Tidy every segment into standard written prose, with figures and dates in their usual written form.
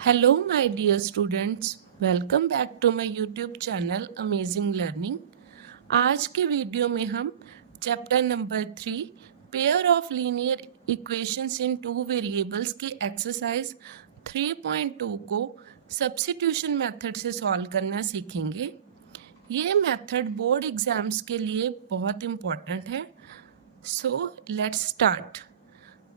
Hello, my dear students. Welcome back to my YouTube channel Amazing Learning. आज के video में हम chapter number 3 pair of linear equations in two variables की exercise 3.2 को substitution method से solve करना सीखेंगे। ये मेथड बोर्ड एग्जाम्स के लिए बहुत इम्पॉर्टेंट है। So let's start.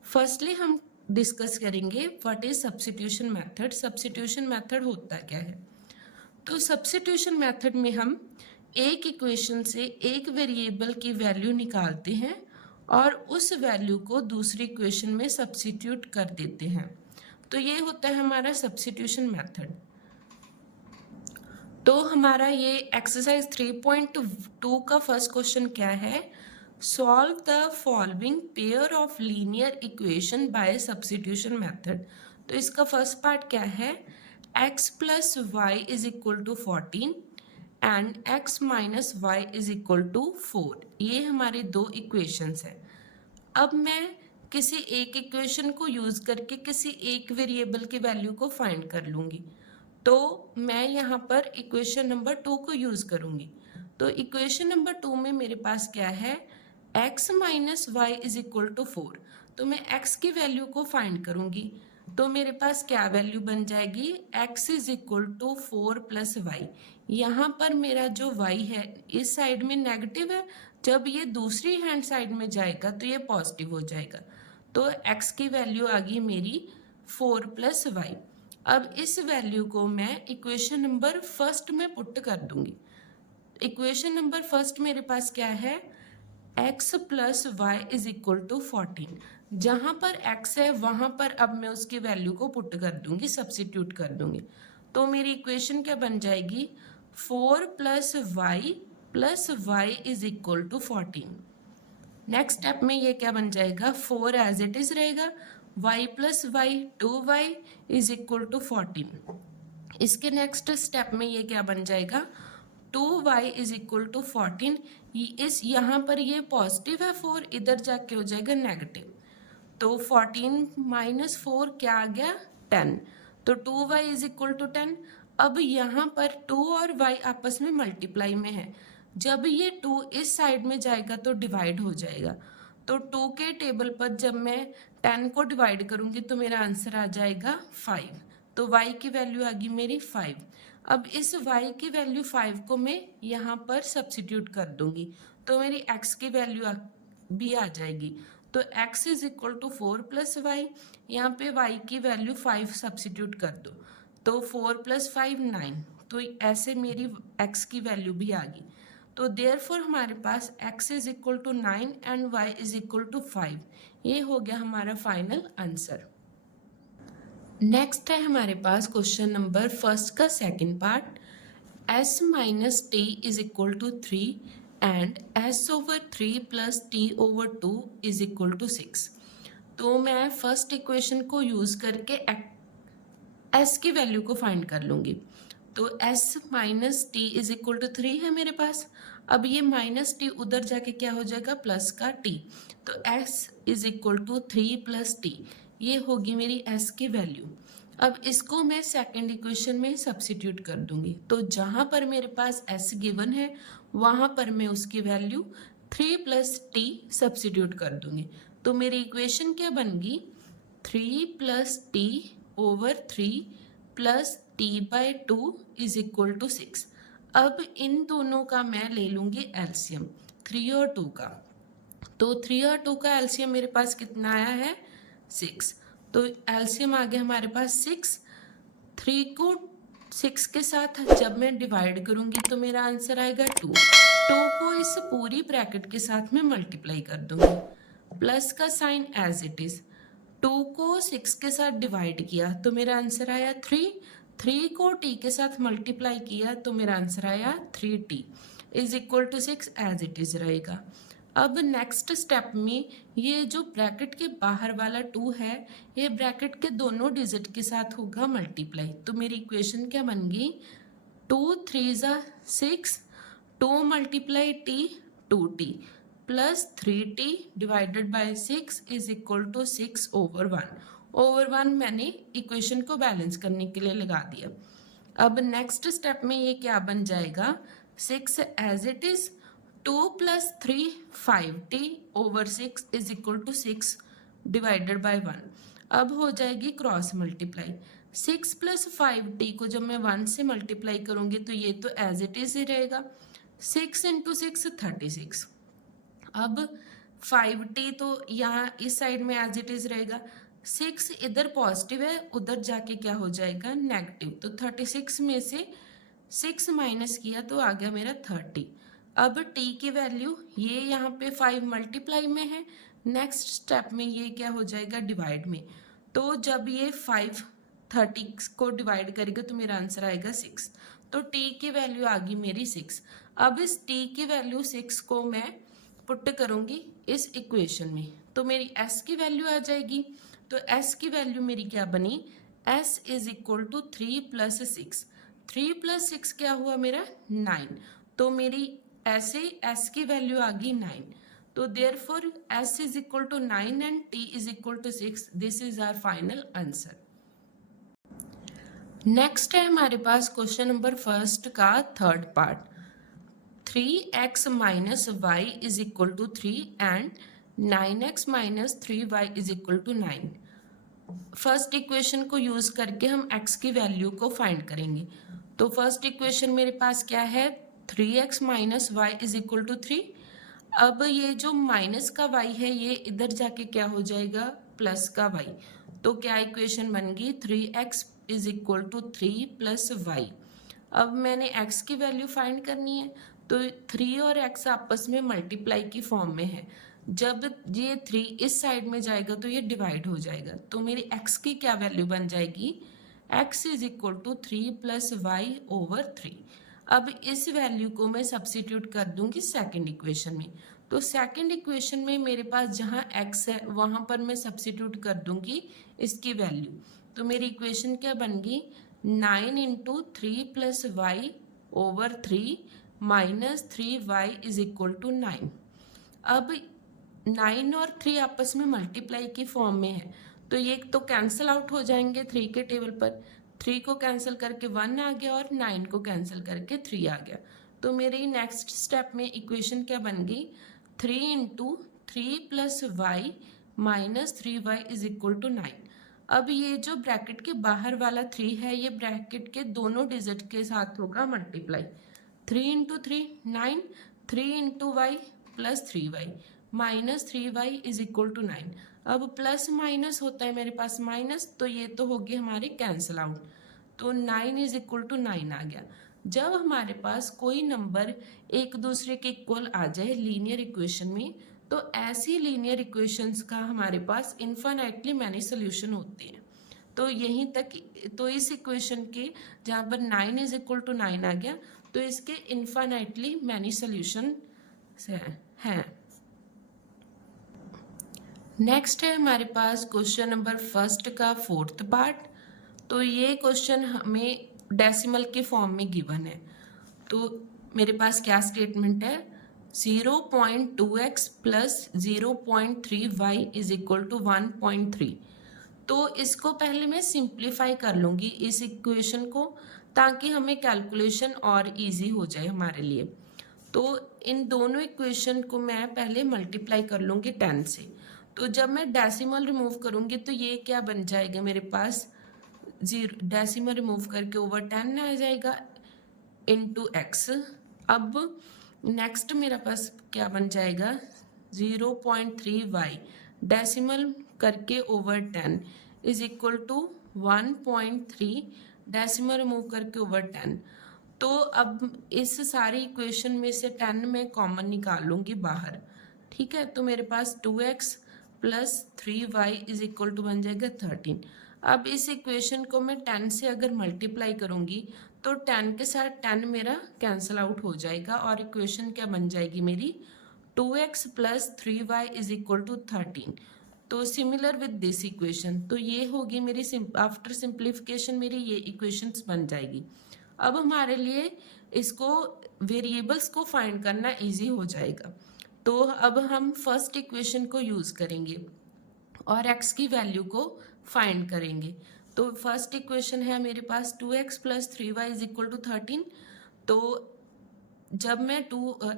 फर्स्टली हम डिस्कस करेंगे what is substitution method. Substitution method होता क्या है? तो सब्स्टिट्यूशन मेथड में हम एक इक्वेशन से एक वेरिएबल की वैल्यू निकालते हैं और उस वैल्यू को दूसरी इक्वेशन में सब्स्टिट्यूट कर देते हैं। तो ये होता है हमारा सब्स्टिट्यूशन मेथड। तो हमारा ये एक्सरसाइज 3.2 का फर्स्ट क्वेश्चन क्या है? Solve the following pair of linear equation by substitution method. तो इसका फर्स्ट पार्ट क्या है? x plus y is equal to 14 and x minus y is equal to 4। ये हमारे दो इक्वेशंस हैं। अब मैं किसी एक इक्वेशन को यूज़ करके किसी एक वेरिएबल की वैल्यू को फाइंड कर लूँगी। तो मैं यहाँ पर इक्वेशन नंबर 2 को यूज़ करूँगी। तो इक्वेशन नंबर 2 में मेरे पास क्या है? x minus y is equal to 4। तो मैं x की वैल्यू को फाइंड करूँगी। तो मेरे पास क्या वैल्यू बन जाएगी? x is equal to 4 plus y. यहाँ पर मेरा जो y है इस साइड में नेगेटिव है, जब ये दूसरी हैंड साइड में जाएगा तो ये पॉजिटिव हो जाएगा। तो x की वैल्यू आ गई मेरी 4 प्लस वाई। अब इस वैल्यू को मैं इक्वेशन नंबर फर्स्ट में पुट कर दूंगी। इक्वेशन नंबर फर्स्ट मेरे पास क्या है? x plus y is equal to 14। जहाँ पर x है वहाँ पर अब मैं उसकी वैल्यू को पुट कर दूंगी, सब्स्टिट्यूट कर दूंगी। तो मेरी इक्वेशन क्या बन जाएगी? 4 plus y is equal to 14। Next step में ये क्या बन जाएगा? 4 एज इट इज रहेगा, y plus y 2y is equal to 14। इसके नेक्स्ट स्टेप में ये क्या बन जाएगा? 2y is equal to 14। इस यहाँ पर ये पॉजिटिव है 4, इधर जाके हो जाएगा नेगेटिव। तो 14 माइनस 4 क्या आ गया? 10। तो 2y इज इक्वल टू 10। अब यहाँ पर 2 और y आपस में मल्टीप्लाई में है। जब ये 2 इस साइड में जाएगा तो डिवाइड हो जाएगा। तो 2 के टेबल पर जब मैं 10 को डिवाइड करूँगी तो मेरा आंसर आ जाएगा 5। तो y की वैल्यू आ गई मेरी 5। अब इस y की वैल्यू 5 को मैं यहाँ पर सब्स्टिट्यूट कर दूंगी तो मेरी x की वैल्यू भी आ जाएगी। तो x is equal to 4 plus y, यहाँ पे y की वैल्यू 5 सब्स्टिट्यूट कर दो तो 4 प्लस 5 9। तो ऐसे मेरी x की वैल्यू भी आ गई। तो देयरफॉर हमारे पास x is equal to 9 and y is equal to 5। ये हो गया हमारा फाइनल आंसर। नेक्स्ट है हमारे पास क्वेश्चन नंबर फर्स्ट का second part. s minus t is equal to 3 and s over 3 plus t over 2 is equal to 6। तो मैं फर्स्ट इक्वेशन को यूज़ करके s की वैल्यू को फाइंड कर लूँगी। तो s minus t is equal to 3 है मेरे पास। अब ये माइनस टी उधर जाके क्या हो जाएगा? प्लस का t। तो s is equal to 3 plus t. ये होगी मेरी s की वैल्यू। अब इसको मैं सेकंड इक्वेशन में सब्स्टिट्यूट कर दूंगी। तो जहाँ पर मेरे पास s गिवन है वहाँ पर मैं उसकी वैल्यू 3 प्लस टी सब्स्टिट्यूट कर दूंगी। तो मेरी इक्वेशन क्या बन गई? 3 plus t over 3 plus t by 2 is equal to 6। अब इन दोनों का मैं ले लूँगी एलसीएम, 3 और 2 का। तो 3 और 2 का एलसीएम मेरे पास कितना आया है? 6। तो एलसीएम आ गया हमारे पास 6। 3 को 6 के साथ जब मैं डिवाइड करूँगी तो मेरा आंसर आएगा 2। 2 को इस पूरी ब्रैकेट के साथ में मल्टीप्लाई कर दूँगी, प्लस का साइन एज इट इज़। 2 को 6 के साथ डिवाइड किया तो मेरा आंसर आया 3। 3 को t के साथ मल्टीप्लाई किया तो मेरा आंसर आया 3t is equal to 6 as it is रहेगा। अब नेक्स्ट स्टेप में ये जो ब्रैकेट के बाहर वाला 2 है ये ब्रैकेट के दोनों डिजिट के साथ होगा मल्टीप्लाई। तो मेरी इक्वेशन क्या बन गई? 2 3 6, 2 multiply t 2t plus 3t divided by 6 is equal to 6 over 1। Over 1 मैंने इक्वेशन को बैलेंस करने के लिए लगा दिया। अब नेक्स्ट स्टेप में ये क्या बन जाएगा, 6 as it is, 2 + 3 5t over 6 is equal to 6 divided by 1। अब हो जाएगी क्रॉस मल्टीप्लाई। 6 + 5t को जब मैं 1 से मल्टीप्लाई करूंगी तो ये तो एज इट इज ही रहेगा। 6 × 6 36। अब 5t तो यहाँ इस साइड में एज इट इज रहेगा। 6 इधर पॉजिटिव है, उधर जाके क्या हो जाएगा नेगेटिव। तो 36 में से 6 माइनस किया तो आ गया मेरा 30। अब t की वैल्यू ये यहाँ पे 5 मल्टीप्लाई में है, नेक्स्ट स्टेप में ये क्या हो जाएगा डिवाइड में। तो जब ये 5 30 को डिवाइड करेगा तो मेरा आंसर आएगा 6। तो t की वैल्यू आ गई मेरी 6। अब इस t की वैल्यू 6 को मैं पुट करूंगी इस इक्वेशन में, तो मेरी s की वैल्यू आ जाएगी। तो s की वैल्यू मेरी क्या बनी, s इज इक्वल टू 3 + 6। 3 + 6 क्या हुआ मेरा 9। तो मेरी ऐसे s की वैल्यू आ गई 9। तो therefore s is equal to 9 and t is equal to 6। This is our final answer. Next है हमारे पास क्वेश्चन नंबर फर्स्ट का third part. 3x - y is equal to 3 and 9x - 3y is equal to 9। First equation को use करके हम x की value को find करेंगे। तो फर्स्ट इक्वेशन मेरे पास क्या है, 3x - y is equal to 3। अब ये जो माइनस का y है ये इधर जाके क्या हो जाएगा प्लस का y। तो क्या इक्वेशन बन गई, 3x is equal to 3 + y। अब मैंने x की वैल्यू फाइंड करनी है, तो 3 और x आपस में मल्टीप्लाई की फॉर्म में है। जब ये 3 इस साइड में जाएगा तो ये डिवाइड हो जाएगा। तो मेरी x की क्या वैल्यू बन जाएगी, x is equal to 3 + y over 3। अब इस वैल्यू को मैं सब्सिट्यूट कर दूंगी सेकंड इक्वेशन में। तो सेकंड इक्वेशन में मेरे पास जहाँ x है वहाँ पर मैं सब्सिट्यूट कर दूंगी इसकी वैल्यू। तो मेरी इक्वेशन क्या बन गई, 9 × 3 + y over 3 minus 3y is equal to 9। अब 9 और 3 आपस में मल्टीप्लाई की फॉर्म में है, तो ये तो कैंसिल आउट हो जाएंगे 3 के टेबल पर। 3 को कैंसिल करके 1 आ गया और 9 को कैंसिल करके 3 आ गया। तो मेरी नेक्स्ट स्टेप में इक्वेशन क्या बन गई, 3 × 3 + y minus 3y is equal to 9। अब ये जो ब्रैकेट के बाहर वाला 3 है ये ब्रैकेट के दोनों डिजिट के साथ होगा multiply. 3 × 3 9, 3 × y + 3y minus 3y is equal to 9। अब प्लस माइनस होता है मेरे पास माइनस, तो ये तो होगी हमारे कैंसिल आउट। तो 9 इज इक्वल टू 9 आ गया। जब हमारे पास कोई नंबर एक दूसरे के इक्वल आ जाए लीनियर इक्वेशन में, तो ऐसी लीनियर इक्वेशंस का हमारे पास इन्फिनिटली मैनी सोल्यूशन होते हैं। तो यहीं तक, तो इस इक्वेशन के जहाँ पर 9 इज इक्वल टू 9 आ गया, तो इसके इन्फिनिटली मैनी सोल्यूशन हैं। नेक्स्ट है हमारे पास क्वेश्चन नंबर फर्स्ट का फोर्थ पार्ट। तो ये क्वेश्चन हमें डेसिमल के फॉर्म में गिवन है। तो मेरे पास क्या स्टेटमेंट है, 0.2x + 0.3y is equal to 1.3। तो इसको पहले मैं सिंप्लीफाई कर लूँगी इस इक्वेशन को, ताकि हमें कैलकुलेशन और इजी हो जाए हमारे लिए। तो इन दोनों इक्वेशन को मैं पहले मल्टीप्लाई कर लूँगी 10 से। तो जब मैं डेसिमल रिमूव करूँगी तो ये क्या बन जाएगा मेरे पास, डेसिमल रिमूव करके ओवर 10 आ जाएगा इंटू x। अब नेक्स्ट मेरे पास क्या बन जाएगा, 0.3y डेसिमल करके over 10 is equal to 1.3 decimal remove करके ओवर 10। तो अब इस सारी इक्वेशन में से 10 मैं कॉमन निकाल लूँगी बाहर, ठीक है। तो मेरे पास 2x + 3y is equal to बन जाएगा 13। अब इस इक्वेशन को मैं 10 से अगर मल्टीप्लाई करूँगी तो 10 के साथ 10 मेरा कैंसिल आउट हो जाएगा और इक्वेशन क्या बन जाएगी मेरी, 2x + 3y is equal to 13। तो सिमिलर विद दिस इक्वेशन, तो ये होगी मेरी आफ्टर सिंप्लीफिकेशन मेरी ये इक्वेशंस बन जाएगी। अब हमारे लिए इसको वेरिएबल्स को फाइंड करना इजी हो जाएगा। तो अब हम फर्स्ट इक्वेशन को यूज़ करेंगे और x की वैल्यू को फाइंड करेंगे। तो फर्स्ट इक्वेशन है मेरे पास 2x plus 3y is equal to 13। तो जब मैं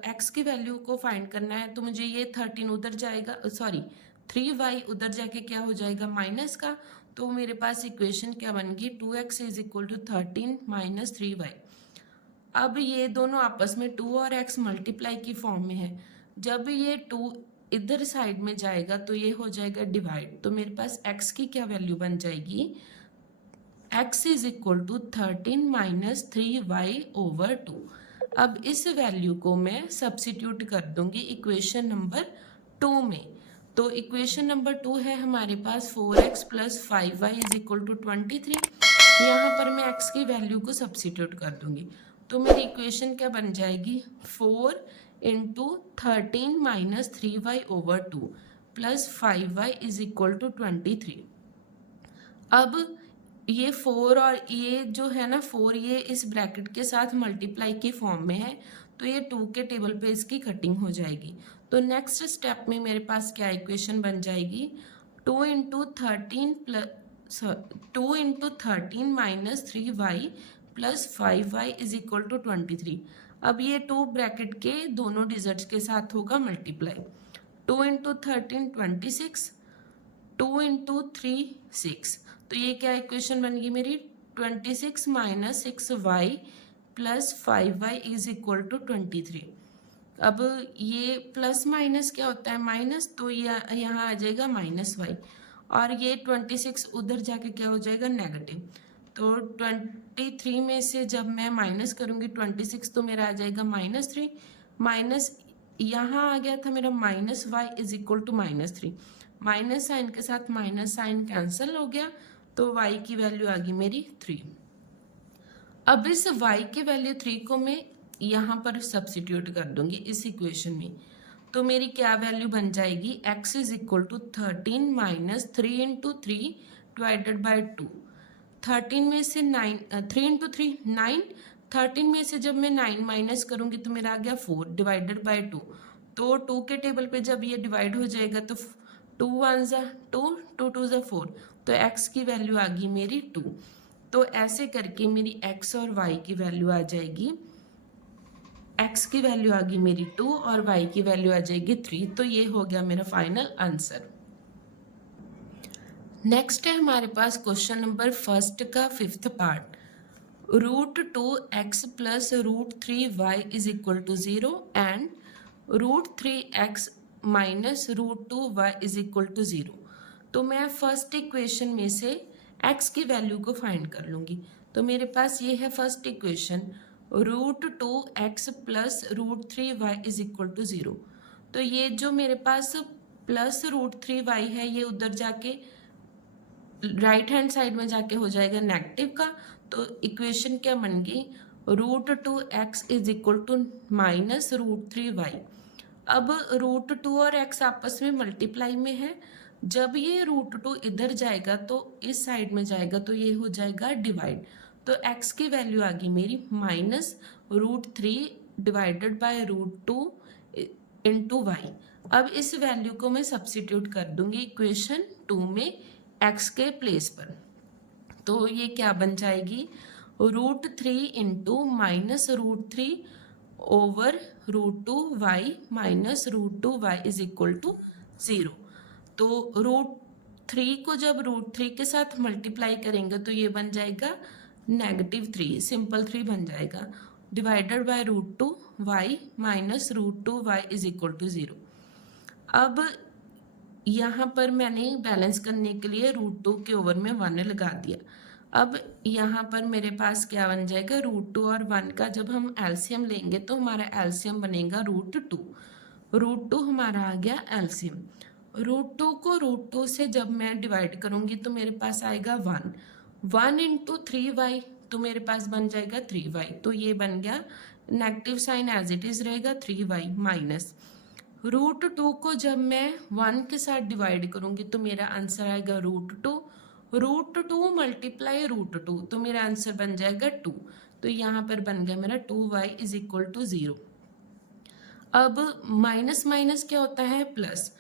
x की वैल्यू को फाइंड करना है तो मुझे ये 13 उधर जाएगा, सॉरी 3y उधर जाके क्या हो जाएगा माइनस का। तो मेरे पास इक्वेशन क्या बन गई 2x is equal to 13 minus 3y। अब ये दोनों आपस में 2 और x मल्टीप्लाई की फॉर्म में है। जब ये 2 इधर साइड में जाएगा तो ये हो जाएगा डिवाइड। तो मेरे पास x की क्या वैल्यू बन जाएगी, x is equal to 13 minus 3y over 2। अब इस वैल्यू को मैं सब्सिट्यूट कर दूंगी इक्वेशन नंबर 2 में। तो इक्वेशन नंबर 2 है हमारे पास 4x plus 5y is equal to 23। यहाँ पर मैं x की वैल्यू को सब्सिट्यूट कर दूंगी। तो मेरी इक्वेशन क्या बन जाएगी 4 into 13 minus 3y over 2 plus 5y is equal to 23। अब ये 4 और ये जो है ना 4 ये इस ब्रैकेट के साथ मल्टीप्लाई की फॉर्म में है, तो ये 2 के टेबल पे इसकी कटिंग हो जाएगी। तो नेक्स्ट स्टेप में मेरे पास क्या इक्वेशन बन जाएगी 2 into 13 plus 2 into 13 minus 3y plus 5y is equal to 23। अब ये 2 ब्रैकेट के दोनों डिजिट्स के साथ होगा मल्टीप्लाई। 2 into 13 26, 2 into 3 6। तो ये क्या इक्वेशन बन गई मेरी 26 minus 6y plus 5y is equal to 23। अब ये प्लस माइनस क्या होता है माइनस, तो यहाँ आ जाएगा माइनस y और ये 26 उधर जाके क्या हो जाएगा नेगेटिव। तो 23 में से जब मैं माइनस करूँगी 26 तो मेरा आ जाएगा -3 माइनस यहाँ आ गया था मेरा minus y is equal to -3। Minus sign के साथ माइनस साइन कैंसिल हो गया तो y की वैल्यू आ गई मेरी 3। अब इस y की वैल्यू 3 को मैं यहाँ पर सब्सिट्यूट कर दूंगी इस इक्वेशन में। तो मेरी क्या वैल्यू बन जाएगी x is equal to 13 minus 3 into 3 divided by 2। 13 में से 9 3 इंटू 3 9, 13 में से जब मैं 9 माइनस करूँगी तो मेरा आ गया 4 डिवाइडेड बाई 2। तो 2 के टेबल पे जब ये डिवाइड हो जाएगा तो 2 1 ज़ा 2, 2 2 ज़ा 4, तो x की वैल्यू आ गई मेरी 2। तो ऐसे करके मेरी x और y की वैल्यू आ जाएगी, x की वैल्यू आ गई मेरी 2 और y की वैल्यू आ जाएगी 3। तो ये हो गया मेरा फाइनल आंसर। नेक्स्ट है हमारे पास क्वेश्चन नंबर फर्स्ट का 5th part. √2x plus √3y is equal to 0 and √3x minus √2y is equal to 0। तो मैं फर्स्ट इक्वेशन में से x की वैल्यू को फाइंड कर लूँगी। तो मेरे पास ये है first equation √2x plus √3y is equal to 0। तो ये जो मेरे पास प्लस √3y है ये उधर जाके राइट हैंड साइड में जाके हो जाएगा नेगेटिव का। तो इक्वेशन क्या बन गई √2x is equal to minus √3y। अब √2 और x आपस में मल्टीप्लाई में है। जब ये √2 इधर जाएगा तो इस साइड में जाएगा तो ये हो जाएगा डिवाइड। तो x की वैल्यू आ गई मेरी minus √3 divided by √2 into y। अब इस वैल्यू को मैं सब्सिट्यूट कर दूंगी इक्वेशन 2 में x के प्लेस पर। तो ये क्या बन जाएगी √3 into minus √3 over √2y minus √2y is equal to 0। तो √3 को जब √3 के साथ मल्टीप्लाई करेंगे तो ये बन जाएगा -3, सिंपल 3 बन जाएगा divided by √2y minus √2y is equal to 0। अब यहाँ पर मैंने बैलेंस करने के लिए √2 के ओवर में 1 लगा दिया। अब यहाँ पर मेरे पास क्या बन जाएगा √2 और 1 का जब हम एलसीएम लेंगे तो हमारा एलसीएम बनेगा √2। √2 हमारा आ गया एलसीएम। √2 को √2 से जब मैं डिवाइड करूँगी तो मेरे पास आएगा 1 इंटू 3y, तो मेरे पास बन जाएगा 3y। तो ये बन गया negative sign as it is रहेगा 3y माइनस √2 को जब मैं 1 के साथ डिवाइड करूँगी तो मेरा आंसर आएगा √2 मल्टीप्लाई √2, तो मेरा आंसर बन जाएगा 2। तो यहाँ पर बन गया मेरा 2y इज इक्वल टू 0। अब माइनस माइनस क्या होता है प्लस।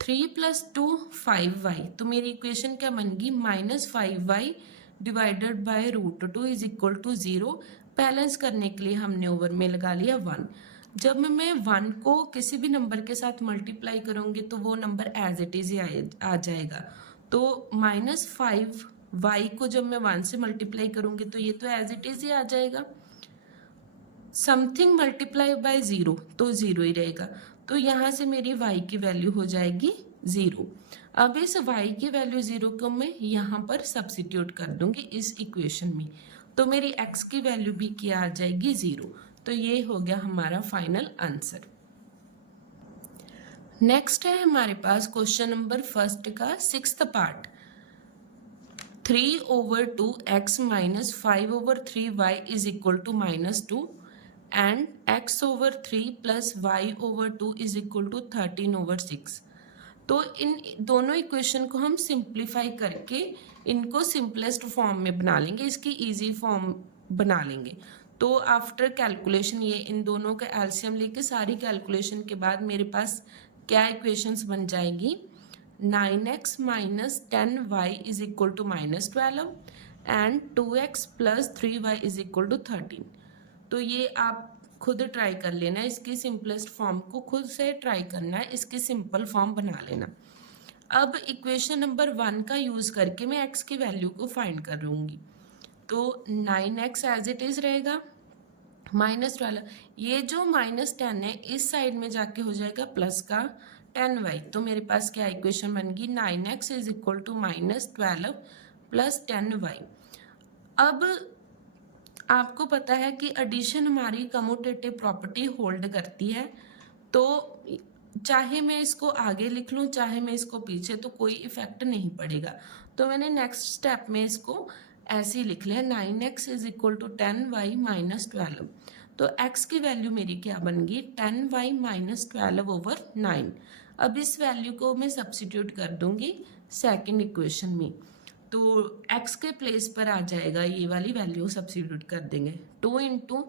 3 + 2 5y, तो मेरी इक्वेशन क्या बन गई -5y divided by √2 is equal to 0। Balance करने के लिए हमने ओवर में लगा लिया 1। जब मैं 1 को किसी भी नंबर के साथ मल्टीप्लाई करूँगी तो वो नंबर एज इट इज़ ही आ जाएगा। तो -5y को जब मैं 1 से मल्टीप्लाई करूँगी तो ये तो एज इट इज़ ही आ जाएगा। समथिंग मल्टीप्लाई बाय 0 तो 0 ही रहेगा। तो यहाँ से मेरी y की वैल्यू हो जाएगी 0। अब इस y की वैल्यू 0 को मैं यहाँ पर सब्सिट्यूट कर दूंगी इस इक्वेशन में, तो मेरी x की वैल्यू भी क्या आ जाएगी 0। तो ये हो गया हमारा फाइनल आंसर। नेक्स्ट है हमारे पास क्वेश्चन नंबर फर्स्ट का 6th part. 3/2x - 5/3y is equal to -2 and x/3 + y/2 is equal to 13/6। तो इन दोनों इक्वेशन को हम सिंप्लीफाई करके इनको सिंपलेस्ट फॉर्म में बना लेंगे, इसकी इजी फॉर्म बना लेंगे। तो आफ्टर कैलकुलेशन ये इन दोनों का एलसीएम लेके सारी कैलकुलेशन के बाद मेरे पास क्या इक्वेशंस बन जाएगी, 9x - 10y is equal to -12 and 2x + 3y is equal to 13। तो ये आप खुद ट्राई कर लेना, इसकी सिंपलेस्ट फॉर्म को खुद से ट्राई करना है, इसकी सिंपल फॉर्म बना लेना। अब इक्वेशन नंबर 1 का यूज़ करके मैं x की वैल्यू को फाइंड कर लूँगी। तो 9x एज इट इज़ रहेगा, -12 ये जो -10 है इस साइड में जाके हो जाएगा प्लस का 10y। तो मेरे पास क्या इक्वेशन बन गई, 9x is equal to -12 + 10y। अब आपको पता है कि एडिशन हमारी कम्यूटेटिव प्रॉपर्टी होल्ड करती है, तो चाहे मैं इसको आगे लिख लूँ चाहे मैं इसको पीछे, तो कोई इफेक्ट नहीं पड़ेगा। तो मैंने नेक्स्ट स्टेप में इसको ऐसे ही लिख लिया, 9x is equal to 10y - 12। तो x की वैल्यू मेरी क्या बन गई, 10y - 12/9। अब इस वैल्यू को मैं सब्सिट्यूट कर दूंगी सेकंड इक्वेशन में, तो x के प्लेस पर आ जाएगा ये वाली वैल्यू सब्सिट्यूट कर देंगे, 2 ×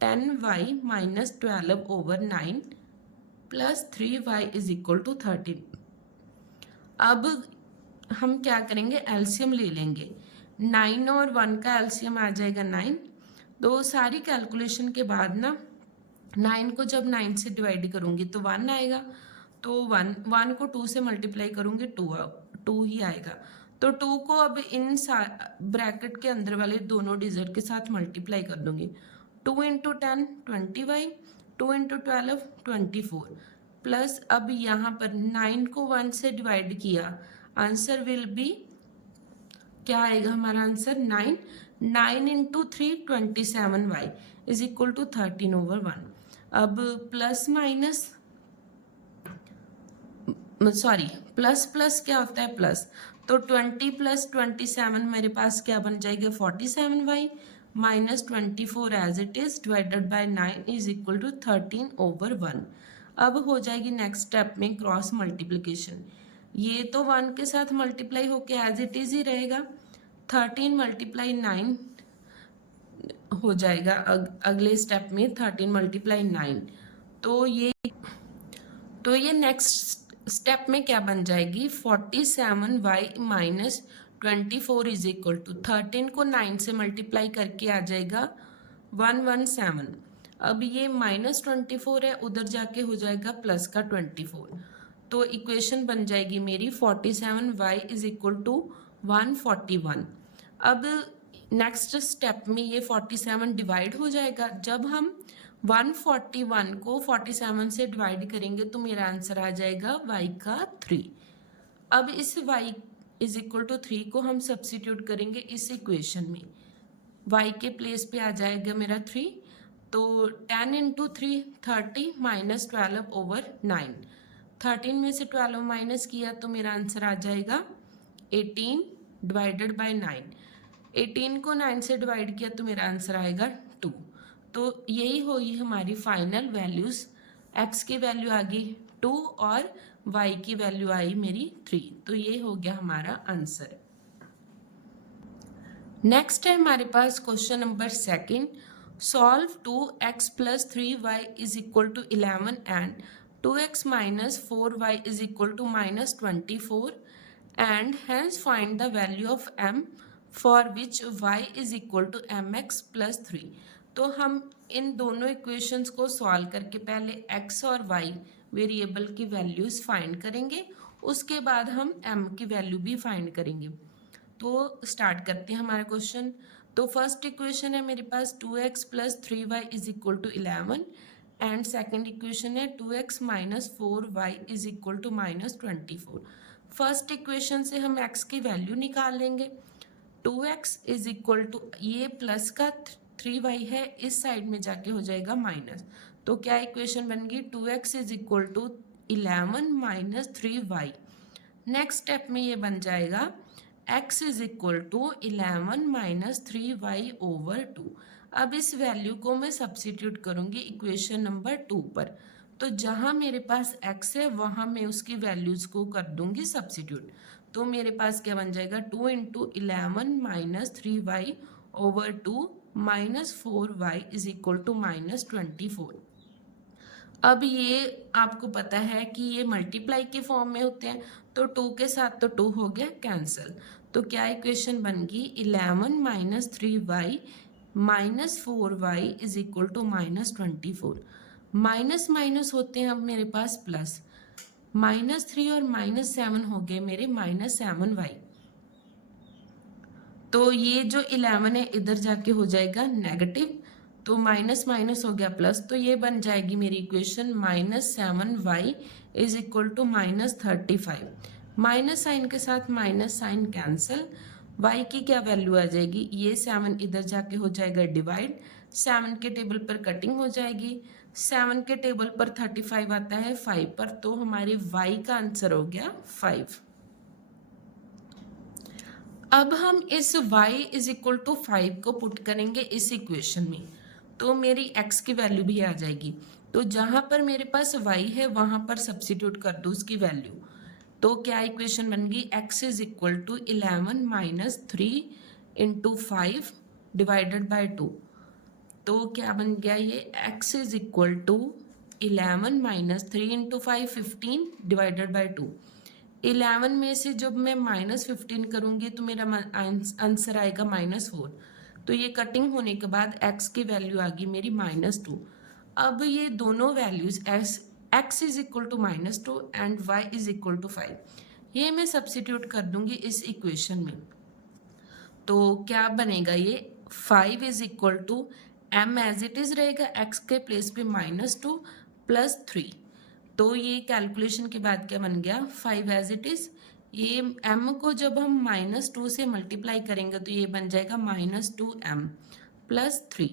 10y - 12/9 + 3y is equal to 13। अब हम क्या करेंगे, एलसीएम ले लेंगे। 9 और 1 का एलसीएम आ जाएगा 9। तो सारी कैलकुलेशन के बाद ना 9 को जब 9 से डिवाइड करूँगी तो 1 आएगा, तो 1 को 2 से मल्टीप्लाई करूँगी 2 ही आएगा। तो 2 को अब इन ब्रैकेट के अंदर वाले दोनों डिजिट के साथ मल्टीप्लाई कर दूंगी। 2 × 10 20y, 2 × 12 24 प्लस अब यहाँ पर 9 को 1 से डिवाइड किया, आंसर विल बी क्या आएगा हमारा answer 9 × 3 27y is equal to 13/1। अब प्लस क्या होता है प्लस, तो 20 + 27 मेरे पास क्या बन जाएगा 47y - 24 as it is divided by 9 is equal to 13/1। अब हो जाएगी नेक्स्ट स्टेप में क्रॉस मल्टीप्लिकेशन, ये तो 1 के साथ मल्टीप्लाई होके एज इट इज ही रहेगा, 13 × 9 हो जाएगा अगले स्टेप में 13 × 9। तो ये नेक्स्ट स्टेप में क्या बन जाएगी 47y - 24 इज इक्वल टू 13 को 9 से मल्टीप्लाई करके आ जाएगा 117। अब ये -24 है, उधर जाके हो जाएगा प्लस का 24। तो इक्वेशन बन जाएगी मेरी 47y इज इक्वल टू 141। अब नेक्स्ट स्टेप में ये 47 डिवाइड हो जाएगा, जब हम 141 को 47 से डिवाइड करेंगे तो मेरा आंसर आ जाएगा y का 3। अब इस y इज इक्वल टू 3 को हम सब्सिट्यूट करेंगे इस इक्वेशन में, y के प्लेस पे आ जाएगा मेरा 3, तो 10 × 3 30 - 12/9। 13 में से 12 माइनस किया तो मेरा आंसर आ जाएगा 18 डिवाइडेड बाय 9। 18 को 9 से डिवाइड किया तो मेरा आंसर आएगा 2। तो यही हुई हमारी फाइनल वैल्यूज़, x की वैल्यू आ गई 2 और y की वैल्यू आई मेरी 3। तो ये हो गया हमारा आंसर। नेक्स्ट है हमारे पास question number second, solve 2x + 3y is equal to 11 and 2x minus 4y is equal to minus 24 and hence find the value of m for which y is equal to mx plus 3। तो हम इन दोनों equations को solve करके पहले x और y variable की values find करेंगे, उसके बाद हम m की वैल्यू भी फाइंड करेंगे। तो स्टार्ट करते हैं हमारा क्वेश्चन। तो फर्स्ट इक्वेशन है मेरे पास 2x plus 3y is equal to 11 and second equation है 2x minus 4y is equal to minus 24। First equation से हम x की वैल्यू निकाल लेंगे। 2x इज इक्वल टू ये प्लस का 3y है, इस साइड में जाके हो जाएगा माइनस। तो क्या इक्वेशन बन गई 2x is equal to 11 minus 3y। Next step में ये बन जाएगा x is equal to 11 minus 3y over 2। अब इस वैल्यू को मैं सब्सिट्यूट करूंगी इक्वेशन नंबर 2 पर। तो जहां मेरे पास x है वहां मैं उसकी वैल्यूज को कर दूंगी सब्सिट्यूट। तो मेरे पास क्या बन जाएगा 2 into 11 minus 3y over 2 minus 4y is equal to minus 24। अब ये आपको पता है कि ये मल्टीप्लाई के फॉर्म में होते हैं, तो 2 के साथ तो 2 हो गया कैंसिल। तो क्या इक्वेशन बन गई 11 minus 3y minus 4y is equal to minus 24। Minus minus होते हैं अब मेरे पास प्लस, माइनस 3 और माइनस 7 हो गए मेरे माइनस 7y। तो ये जो 11 है इधर जाके हो जाएगा नेगेटिव, तो माइनस माइनस हो गया प्लस, तो ये बन जाएगी मेरी equation minus 7y is equal to minus 35। Minus sign के साथ माइनस साइन कैंसिल, y की क्या वैल्यू आ जाएगी, ये 7 इधर जाके हो जाएगा डिवाइड, 7 के टेबल पर कटिंग हो जाएगी, 7 के टेबल पर 35 आता है 5 पर, तो हमारे y का आंसर हो गया 5। अब हम इस y इज इक्वल टू 5 को पुट करेंगे इस इक्वेशन में, तो मेरी x की वैल्यू भी आ जाएगी। तो जहां पर मेरे पास y है वहां पर सब्सिट्यूट कर दो उसकी वैल्यू। तो क्या इक्वेशन बन गई x is equal to 11 minus 3 into 5 divided by 2। तो क्या बन गया ये x is equal to 11 minus 3 into 5 15 divided by 2। 11 में से जब मैं माइनस 15 करूंगी तो मेरा आंसर आएगा माइनस 4। तो ये कटिंग होने के बाद x की वैल्यू आ गई मेरी माइनस 2। अब ये दोनों values x is equal to minus 2 and y is equal to 5, ये मैं सब्सिट्यूट कर दूंगी इस इक्वेशन में। तो क्या बनेगा ये 5 is equal to m as it is रहेगा, x के प्लेस पे माइनस 2 प्लस 3। तो ये कैलकुलेशन के बाद क्या बन गया 5 एज इट इज, ये m को जब हम माइनस 2 से मल्टीप्लाई करेंगे तो ये बन जाएगा माइनस 2m प्लस 3।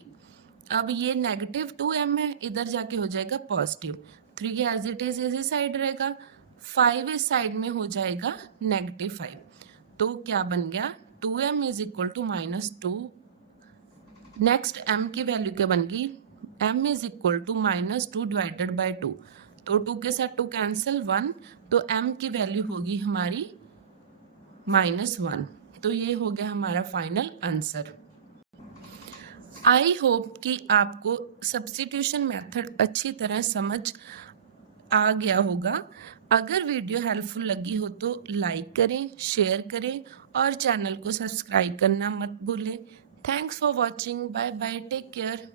अब ये नेगेटिव 2m है, इधर जाके हो जाएगा पॉजिटिव, 3 एज इट इज इसी साइड रहेगा, 5 इस साइड में हो जाएगा नेगेटिव 5। तो क्या बन गया 2m is equal to minus 2। Next m की वैल्यू क्या बन गई m is equal to minus 2 divided by 2। तो 2 के साथ 2 कैंसिल 1, तो m की वैल्यू होगी हमारी माइनस 1। तो ये हो गया हमारा फाइनल आंसर। आई होप कि आपको सब्स्टिट्यूशन मेथड अच्छी तरह समझ आ गया होगा। अगर वीडियो हेल्पफुल लगी हो तो लाइक करें, शेयर करें और चैनल को सब्सक्राइब करना मत भूलें। Thanks for watching, bye bye, take care.